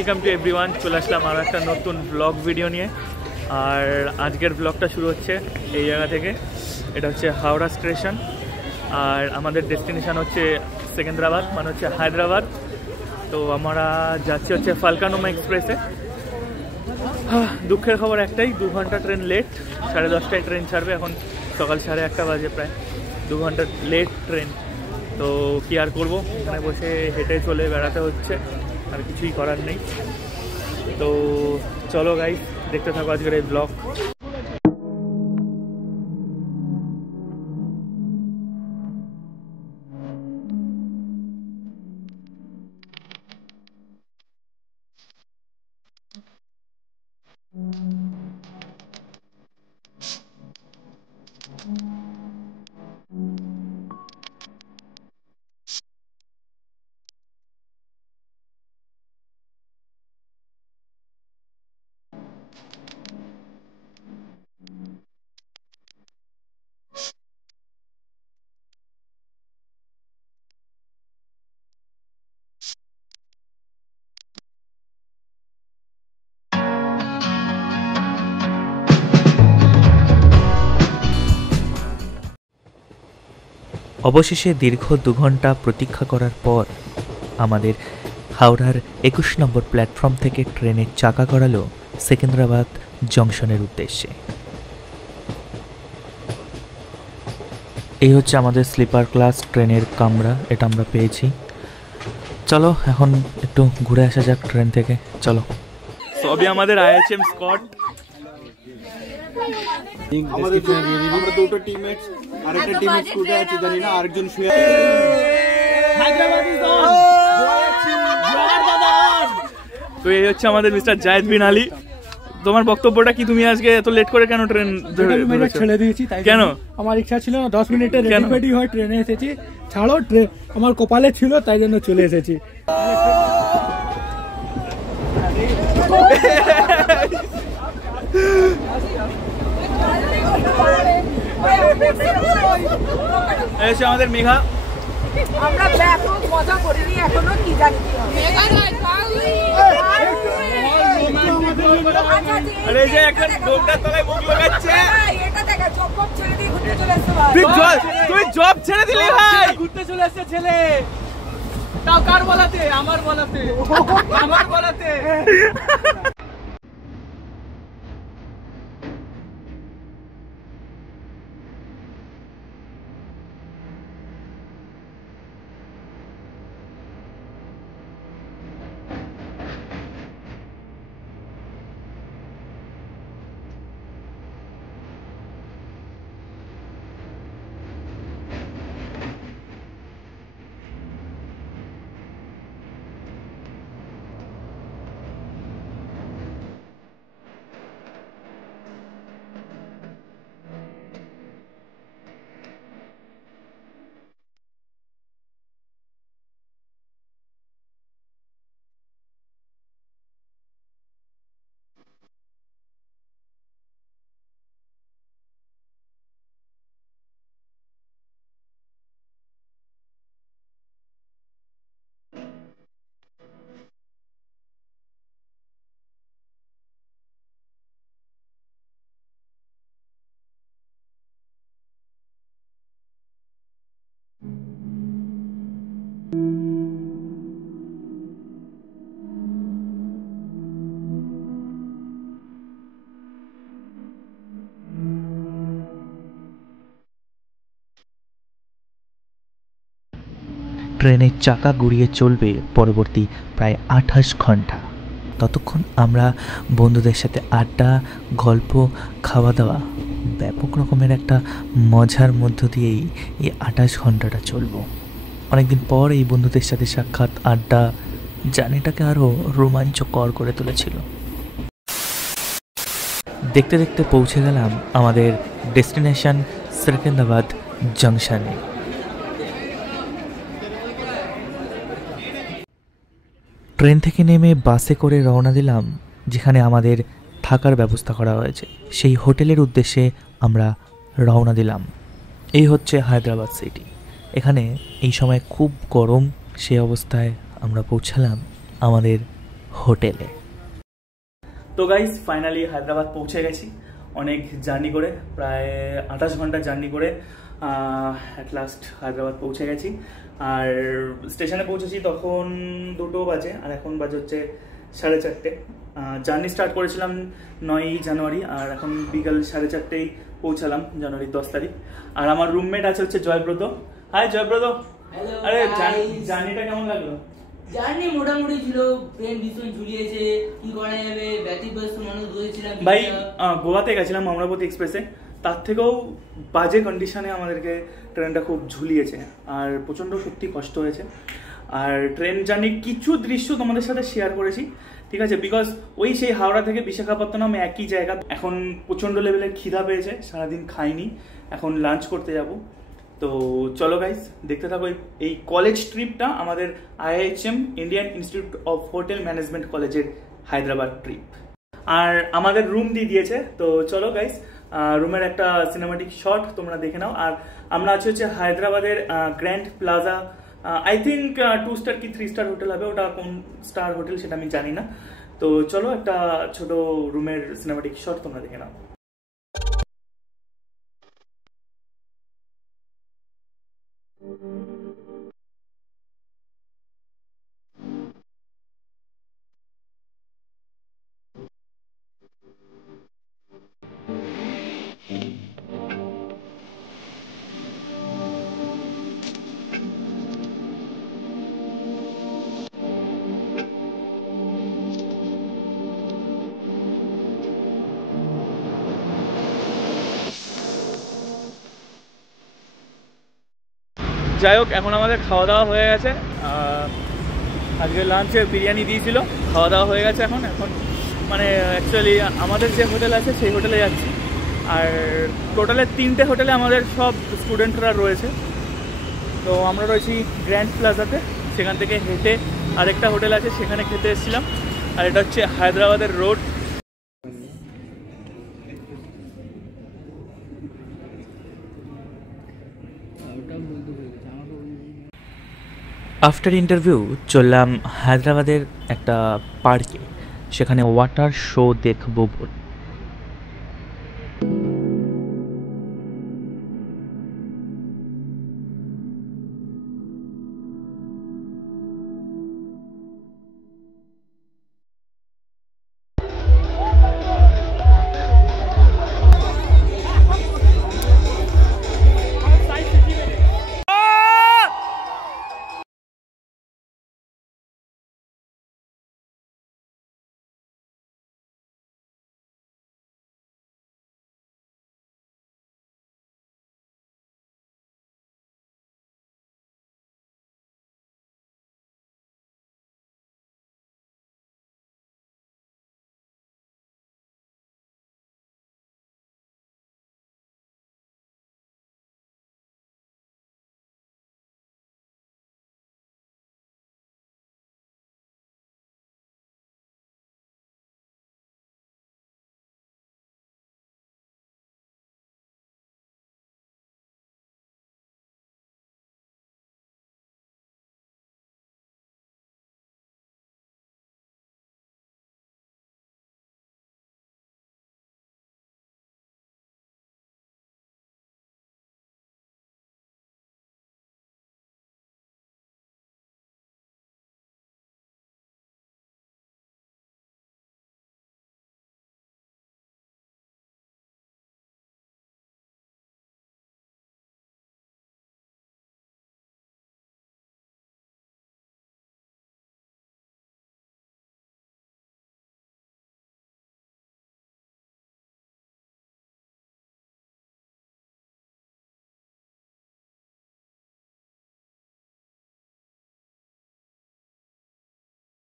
Welcome to everyone. চলে আসলাম আরও একটা নতুন ব্লগ ভিডিও নিয়ে। আর আজকের ব্লগটা শুরু হচ্ছে এই জায়গা থেকে। এটা হচ্ছে হাওড়া স্টেশন, আর আমাদের ডেস্টিনেশন হচ্ছে সেকেন্দ্রাবাদ, মানে হচ্ছে হায়দ্রাবাদ। তো আমরা যাচ্ছি হচ্ছে ফালকানুমা এক্সপ্রেসে। দুঃখের খবর একটাই, 2 ঘন্টা ট্রেন লেট। 10:30টায় ট্রেন ছাড়বে, এখন সকাল 1:30 বাজে, প্রায় 2 ঘন্টা লেট ট্রেন। তো কী আর করবো, এখানে বসে হেঁটে চলে বেড়াতে হচ্ছে, আর কিছুই করার নেই। তো চলো গাইস, দেখতে থাকো আজকের এই ব্লগ। অবশেষে দীর্ঘ 2 ঘন্টা প্রতীক্ষা করার পর আমাদের হাওড়ার 21 নম্বর প্ল্যাটফর্ম থেকে ট্রেনের চাকা গড়ালো সেকেন্দ্রাবাদ জংশনের উদ্দেশ্যে। এই হচ্ছে আমাদের স্লিপার ক্লাস ট্রেনের কামরা, এটা আমরা পেয়েছি। চলো এখন একটু ঘুরে আসা যাক ট্রেন থেকে, চলো। সবই আমাদের IHM স্কট। আমরা দুটো টিমমেটস, আরেকটা টিমমেট স্কুলে আছে, জানি না আরেকজন শুয়ে আছে। তো এই হচ্ছে আমাদের মিস্টার জায়েদ বিন আলী। তোমার বক্তব্যটা কি? তুমি আজকে এত লেট করে কেন ট্রেন ছেড়ে দিয়েছি? তাই কেন? আমার ইচ্ছা ছিল না 10 মিনিটে রেডি হয়ে ট্রেনে এসেছি। ছাড়ো, আমার কপালে ছিল, তাই জন্য চলে এসেছি। আমাদের মেঘা, আমরা ব্যাপক মজা করিনি এখনো, কি জানি তুই জব ছেড়ে দিলি ভাই, ঘুরতে চলে এসেছে ছেলে। তাও কার বলাতে? আমার বলাতে, আমার বলাতে। ট্রেনের চাকা ঘুরিয়ে চলবে পরবর্তী প্রায় 28 ঘন্টা। ততক্ষণ আমরা বন্ধুদের সাথে আড্ডা, গল্প, খাওয়া দাওয়া, ব্যাপক রকমের একটা মজার মধ্য দিয়েই এই 28 ঘন্টাটা চলব। অনেকদিন পর এই বন্ধুদের সাথে সাক্ষাৎ, আড্ডা জার্নিটাকে আরও রোমাঞ্চকর করে তুলেছিল। দেখতে দেখতে পৌঁছে গেলাম আমাদের ডেস্টিনেশন সেকেন্দ্রাবাদ জংশনে। ট্রেন থেকে নেমে বাসে করে রওনা দিলাম যেখানে আমাদের থাকার ব্যবস্থা করা হয়েছে, সেই হোটেলের উদ্দেশ্যে আমরা রওনা দিলাম। এই হচ্ছে হায়দ্রাবাদ সিটি। এখানে এই সময় খুব গরম, সেই অবস্থায় আমরা পৌঁছালাম আমাদের হোটেলে। তো গাইস ফাইনালি হায়দ্রাবাদ পৌঁছে গেছি অনেক জার্নি করে, প্রায় 28 ঘন্টা জার্নি করে অ্যাট লাস্ট হায়দ্রাবাদ পৌঁছে গেছি। আর স্টেশনে পৌঁছেছি তখন 2টো বাজে, আর এখন বাজে হচ্ছে 4:30। জার্নি স্টার্ট করেছিলাম 9ই জানুয়ারি, আর এখন বিকাল 4:30 পৌঁছালাম, জানুয়ারির 10 তারিখ। আর আমার রুমমেট আছে হচ্ছে জয়ব্রত। হাই জয়ব্রত। আরে জার্নিটা কেমন লাগলো? জার্নি মোটামুটি ছিল, ট্রেন ভীষণ ঝুলিয়েছে, কি করা যাবে, ব্যতিব্যস্ত মানুষ বলেছিলাম। ভাই গোয়াতে গেছিলাম অমরাবতী এক্সপ্রেসে, তার থেকেও বাজে কন্ডিশনে আমাদেরকে ট্রেনটা খুব ঝুলিয়েছে, আর প্রচণ্ড সত্যি কষ্ট হয়েছে। আর ট্রেন জার্নির কিছু দৃশ্য তোমাদের সাথে শেয়ার করেছি, ঠিক আছে, বিকজ ওই সেই হাওড়া থেকে বিশাখাপত্তনম একই জায়গা। এখন প্রচণ্ড লেভেলের খিদা পেয়েছে, সারাদিন খাইনি, এখন লাঞ্চ করতে যাব। তো চলো গাইস দেখতে থাকো এই কলেজ ট্রিপটা, আমাদের IIHM Indian institute of hotel management কলেজের হায়দ্রাবাদ ট্রিপ। আর আমাদের রুম দিয়ে দিয়েছে, তো চলো গাইস রুমের একটা সিনেমাটিক শট তোমরা দেখে নাও। আর আমরা আছি হচ্ছে হায়দ্রাবাদের grand plaza, I think 2 star কি 3 স্টার হোটেল হবে, ওটা কোন স্টার হোটেল সেটা আমি জানি না। তো চলো একটা ছোট রুমের সিনেমাটিক শট তোমরা দেখে নাও। যাই হোক, এখন আমাদের খাওয়া দাওয়া হয়ে গেছে। আজকে লাঞ্চে বিরিয়ানি দিয়েছিল, খাওয়া দাওয়া হয়ে গেছে। এখন মানে অ্যাকচুয়ালি আমাদের যে হোটেল আছে সেই হোটেলে যাচ্ছি। আর টোটালে 3টে হোটেলে আমাদের সব স্টুডেন্টরা রয়েছে। তো আমরা রয়েছি গ্র্যান্ড প্লাজাতে, সেখান থেকে হেঁটে আরেকটা হোটেল আছে সেখানে খেতে এসেছিলাম। আর এটা হচ্ছে হায়দ্রাবাদের রোড। আফটার ইন্টারভিউ চললাম হায়দ্রাবাদের একটা পার্কে, সেখানে ওয়াটার শো দেখবো বলে।